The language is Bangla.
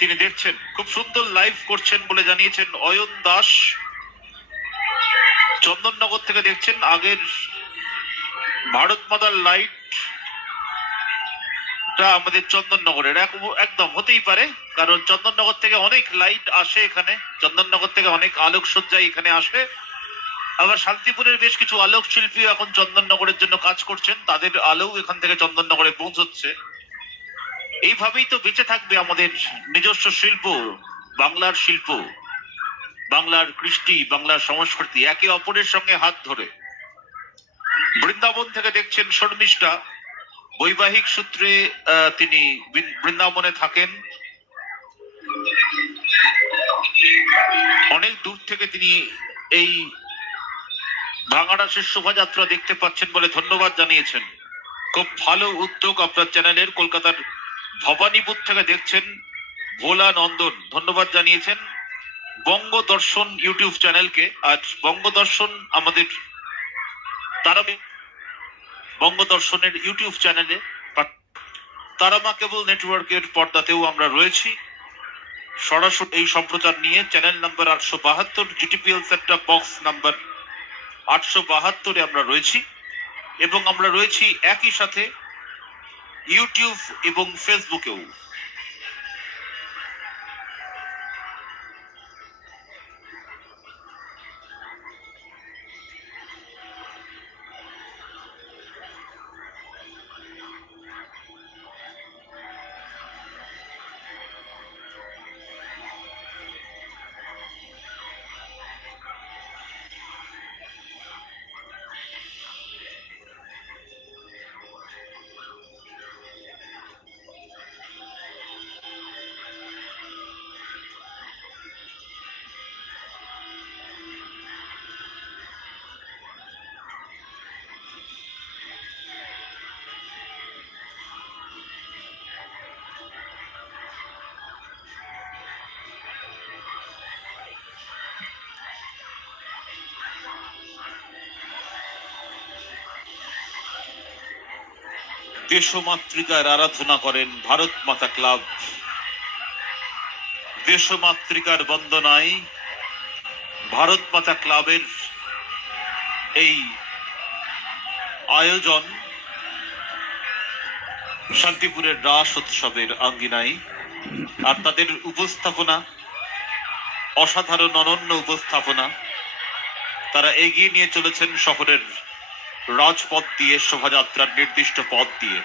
তিনি দেখছেন, খুব সুন্দর লাইভ করছেন বলে জানিয়েছেন অয়ন দাস, চন্দননগর থেকে দেখছেন। আগের ভারত মাতার লাইট আমাদের চন্দননগরের একদম হতেই পারে, কারণ চন্দননগর থেকে অনেক লাইট আসে এখানে, চন্দননগর থেকে অনেক আলোকসজ্জা এখানে আসে। আবার শান্তিপুরের বেশ কিছু আলোক শিল্পী এখন চন্দননগরের জন্য কাজ করছেন, তাদের আলো এখান থেকে চন্দননগরে পৌঁছচ্ছে। এইভাবেই তো বেঁচে থাকবে আমাদের নিজস্ব শিল্প, বাংলার শিল্প, বাংলার কৃষ্টি, বাংলার সংস্কৃতি, একে অপরের সঙ্গে হাত ধরে। বৃন্দাবন থেকে দেখছেন শর্মিষ্ঠা, বৈবাহিক সূত্রে তিনি বৃন্দাবনে থাকেন। অনেক দূর থেকে তিনি এই ভাঙাড়াসের শোভাযাত্রা দেখতে পাচ্ছেন বলে ধন্যবাদ জানিয়েছেন। খুব ভালো উদ্যোগ আপনার চ্যানেলের। কলকাতার ভবানীপুর থেকে দেখছেন ভোলা নন্দন, ধন্যবাদ জানিয়েছেন বঙ্গদর্শন ইউটিউব চ্যানেলকে। আজ বঙ্গদর্শন আমাদের বঙ্গদর্শনের ইউটিউব চ্যানেলে, তারামা কেবল নেটওয়ার্কের পর্দাতেও আমরা রয়েছি সরাসরি এই সম্প্রচার নিয়ে। Channel number 872, GTPL set top box number 872-এ আমরা রয়েছি, এবং আমরা রয়েছি একই সাথে ইউটিউব এবং ফেসবুকেও। দেশমাতৃকার আরাধনা করেন ভারত মাতা ক্লাব। দেশমাতৃকার বন্দনায় ভারত মাতা ক্লাবের এই আয়োজন শান্তিপুরের রাস উৎসবের আঙ্গিনায়। আর তাদের উপস্থাপনা অসাধারণ, অনন্য উপস্থাপনা। তারা এগিয়ে নিয়ে চলেছেন শহরের রাজপথ দিয়ে, শোভাযাত্রার নির্দিষ্ট পথ দিয়ে।